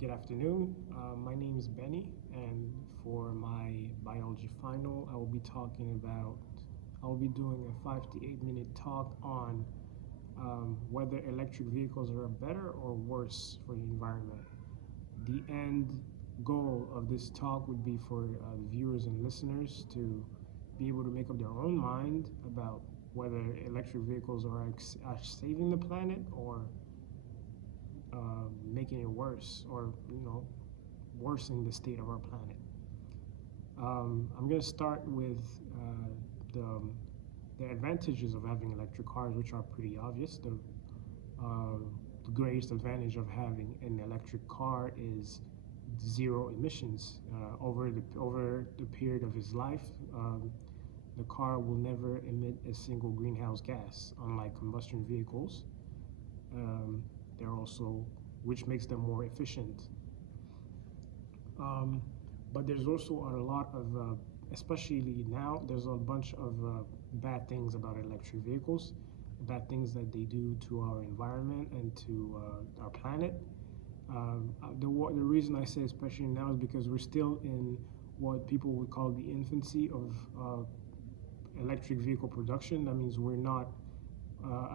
Good afternoon. My name is Benny, and for my biology final, I will be doing a 5 to 8 minute talk on whether electric vehicles are better or worse for the environment. The end goal of this talk would be for viewers and listeners to be able to make up their own mind about whether electric vehicles are saving the planet or making it worse, or worsening the state of our planet. I'm going to start with the the advantages of having electric cars, which are pretty obvious. The greatest advantage of having an electric car is zero emissions. Over the period of its life, the car will never emit a single greenhouse gas, unlike combustion vehicles. Um, they're also, which makes them more efficient. Um, but there's also a lot of, especially now, there's a bunch of bad things about electric vehicles, bad things that they do to our environment and to our planet. The reason I say especially now is because we're still in what people would call the infancy of electric vehicle production. That means we're not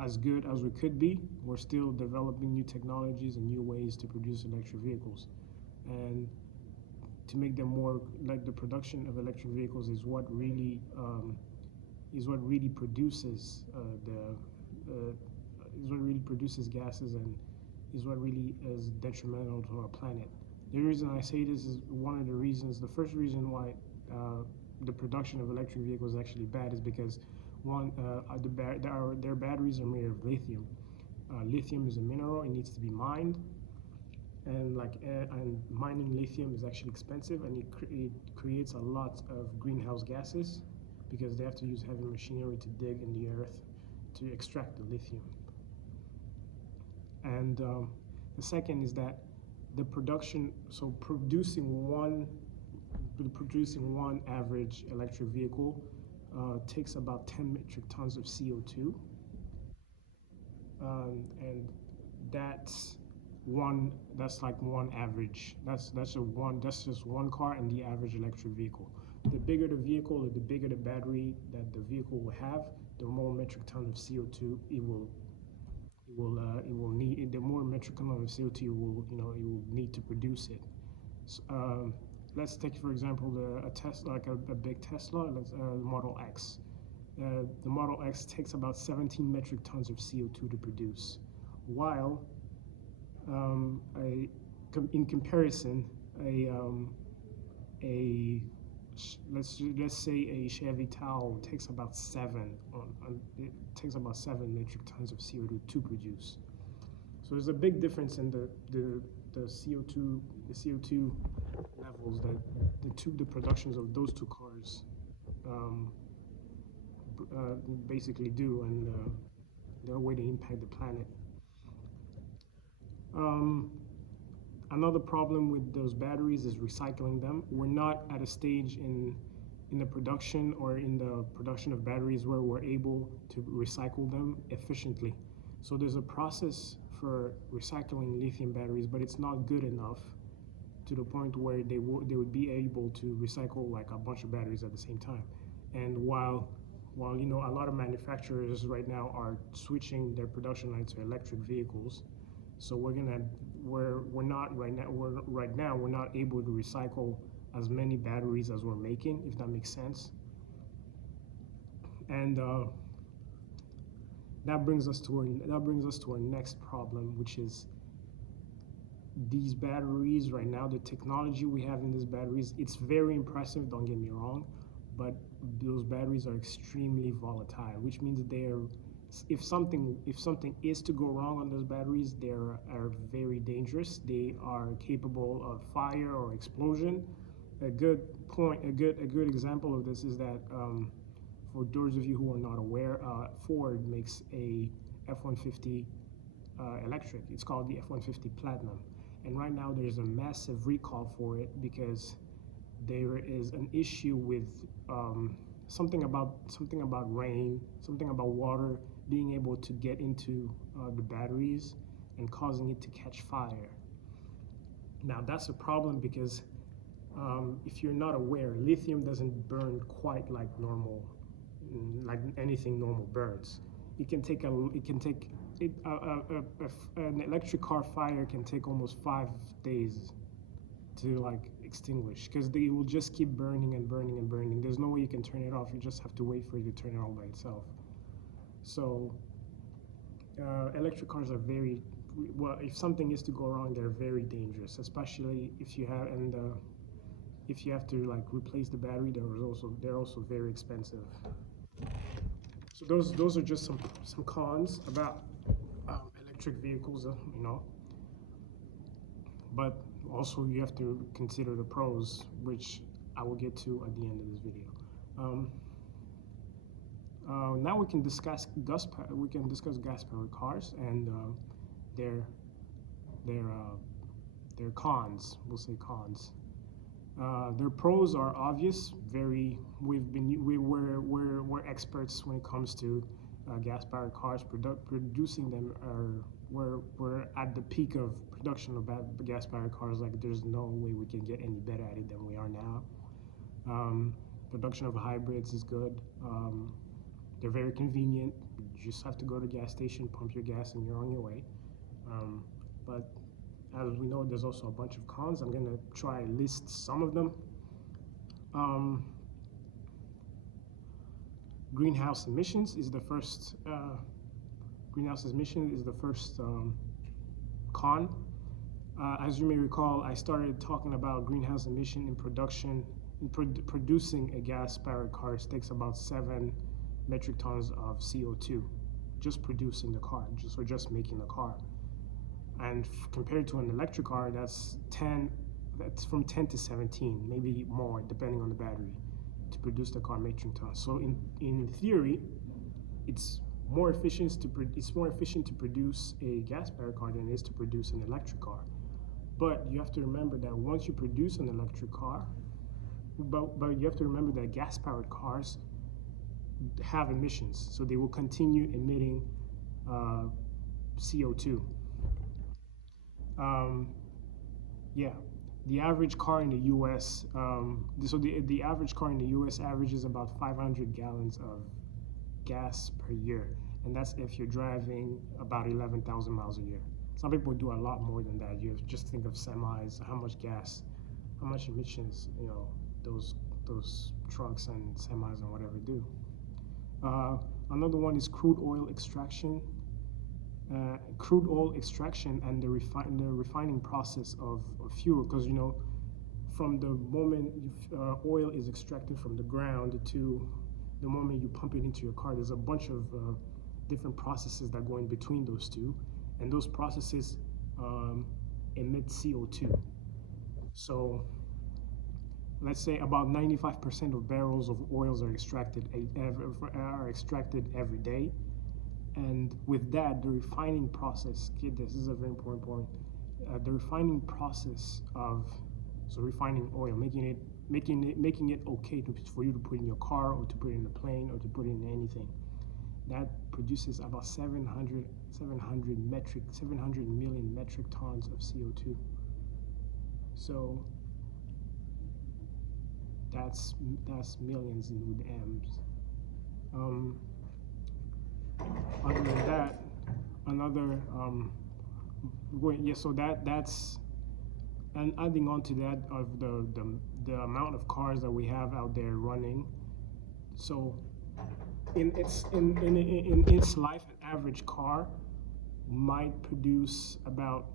as good as we could be. We're still developing new technologies and new ways to produce electric vehicles. And to make them more, like, the production of electric vehicles is what really produces gases, and is what really is detrimental to our planet. The reason I say this is one of the reasons. The first reason why the production of electric vehicles is actually bad is because their batteries are made of lithium. Lithium is a mineral; it needs to be mined, and mining lithium is actually expensive, and it creates a lot of greenhouse gases because they have to use heavy machinery to dig in the earth to extract the lithium. And the second is that the production, so producing one average electric vehicle takes about 10 metric tons of CO2, and that's like one average. That's just one car and the average electric vehicle. The bigger the vehicle, or the bigger the battery that the vehicle will have, the more metric ton of CO2 it will need. The more metric ton of CO2 it will need to produce it. So, let's take, for example, a Tesla, like a big Tesla, the Model X. The Model X takes about 17 metric tons of CO2 to produce, while in comparison, let's say a Chevy Tahoe takes about seven metric tons of CO2 to produce. So there's a big difference in the CO2 levels that the productions of those two cars basically do, and the way they impact the planet. Another problem with those batteries is recycling them. We're not at a stage in the production of batteries where we're able to recycle them efficiently. So there's a process for recycling lithium batteries, but it's not good enough to the point where they would be able to recycle like a bunch of batteries at the same time. And while a lot of manufacturers right now are switching their production line to electric vehicles, so we're not able to recycle as many batteries as we're making, if that makes sense. And that brings us to our next problem, which is these batteries right now. The technology we have in these batteries, it's very impressive, don't get me wrong, but those batteries are extremely volatile, which means if something is to go wrong on those batteries, they are very dangerous. They are capable of fire or explosion. A good example of this is that, for those of you who are not aware, Ford makes a F-150 electric. It's called the F-150 Platinum, and right now there's a massive recall for it because there is an issue with something about rain, something about water being able to get into the batteries and causing it to catch fire. Now that's a problem because if you're not aware, lithium doesn't burn quite like normal, like anything normal burns. It can take it, an electric car fire can take almost 5 days to like extinguish because they will just keep burning and burning and burning. There's no way you can turn it off. You just have to wait for it to turn it on by itself. So electric cars are very well. If something is to go wrong, they're very dangerous, especially if you have if you have to like replace the battery. They're also very expensive. So those are just some cons about electric vehicles, but also you have to consider the pros, which I will get to at the end of this video. Now we can discuss gas-powered cars and their their cons. We'll say cons. Their pros are obvious. We're experts when it comes to gas-powered cars. Producing them we're at the peak of production of gas-powered cars. Like there's no way we can get any better at it than we are now. Production of hybrids is good. They're very convenient. You just have to go to the gas station, pump your gas, and you're on your way. But as we know, there's also a bunch of cons. I'm going to try to list some of them. Greenhouse emissions is the first. Greenhouse emission is the first con. As you may recall, I started talking about greenhouse emission in production. Producing a gas-powered car takes about 7 metric tons of CO2, just producing the car, just making the car. And compared to an electric car, that's from 10 to 17, maybe more, depending on the battery, to produce the car metric tons. So in theory, it's more efficient to produce a gas-powered car than it is to produce an electric car. But you have to remember that once you produce an electric car, but you have to remember that gas-powered cars have emissions, so they will continue emitting CO2. The average car in the U.S. The average car in the U.S. averages about 500 gallons of gas per year, and that's if you're driving about 11,000 miles a year. Some people do a lot more than that. You just think of semis, how much emissions, those trucks and semis and whatever do. Another one is crude oil extraction. Crude oil extraction and the refining process of fuel, because from the moment oil is extracted from the ground to the moment you pump it into your car, there's a bunch of different processes that go in between those two, and those processes emit CO2. So let's say about 95% of barrels of oils are extracted every day. And with that, the refining process, this is a very important point, the refining process of refining oil, making it okay for you to put in your car or to put in a plane or to put in anything, that produces about 700 million metric tons of CO2. So that's millions with M's. Other than that, that's, and adding on to that of the amount of cars that we have out there running. So in its life, an average car might produce about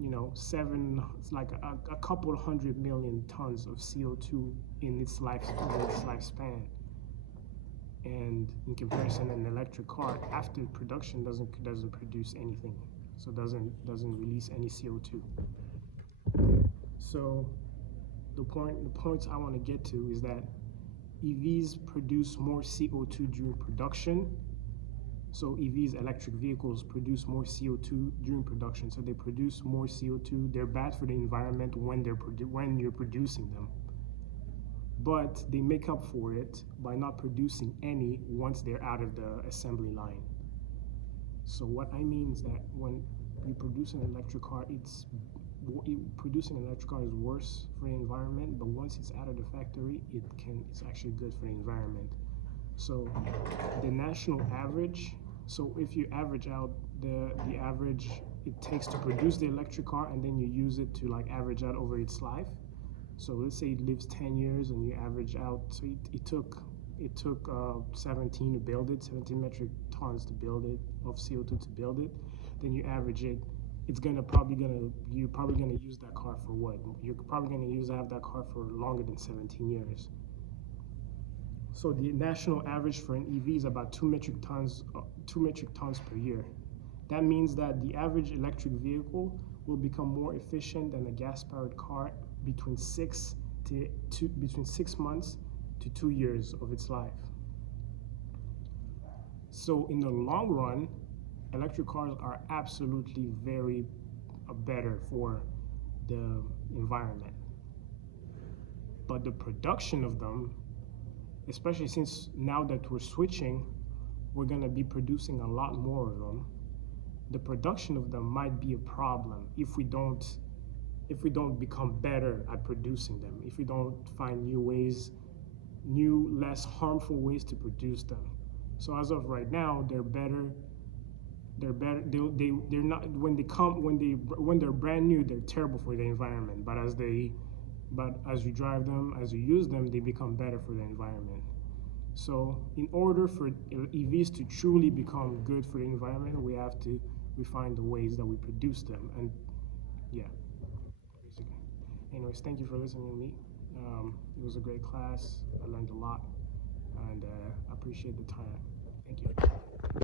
it's like a couple 100 million tons of CO2 in its lifespan. And in comparison, an electric car after production doesn't produce anything, so doesn't release any CO2. So the points I want to get to is that EVs produce more CO2 during production. So EVs, electric vehicles, produce more CO2 during production. So they produce more CO2. They're bad for the environment when you're producing them. But they make up for it by not producing any once they're out of the assembly line. So what I mean is that when you produce an electric car, it's producing an electric car is worse for the environment, but once it's out of the factory, it's actually good for the environment. So the national average, so if you average out the average it takes to produce the electric car, and then you use it to like average out over its life. So let's say it lives 10 years and you average out, so it took 17 to build it, 17 metric tons to build it of CO2 to build it. Then you average it, you're probably gonna use that car for what? You're probably gonna have that car for longer than 17 years. So the national average for an EV is about 2 metric tons per year. That means that the average electric vehicle will become more efficient than a gas-powered car between 6 months to 2 years of its life. So in the long run, electric cars are absolutely very better for the environment. But the production of them, especially since now that we're switching, we're going to be producing a lot more of them. The production of them might be a problem if we don't become better at producing them, if we don't find new, less harmful ways to produce them. So as of right now, they're better. They're not, when they're brand new, they're terrible for the environment. But as you drive them, as you use them, they become better for the environment. So in order for EVs to truly become good for the environment, we find the ways that we produce them. And yeah, basically. Anyways, thank you for listening to me. It was a great class. I learned a lot, and I appreciate the time. Thank you.